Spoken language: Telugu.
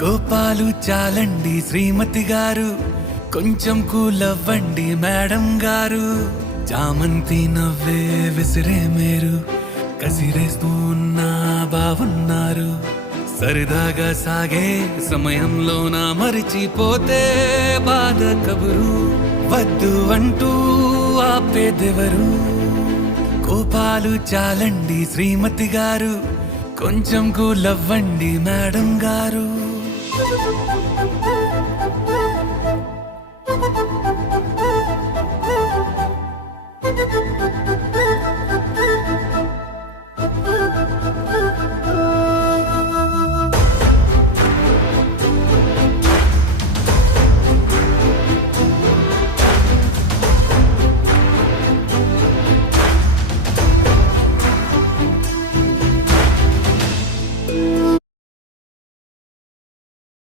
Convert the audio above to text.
కోపాలు చాలండి శ్రీమతి గారు, కొంచెం కూలవ్వండి మేడం గారు. చామంతి నవ్వే విసిరే మేరు, కసిరేస్తూ ఉన్నా బావున్నారు. సరదాగా సాగే సమయంలో నా మరిచిపోతే బాధ కబురు, వద్దు అంటూ ఆపేదెవరు. కోపాలు చాలండి శ్రీమతి గారు, కొంచెం కూలవ్వండి మేడం గారు.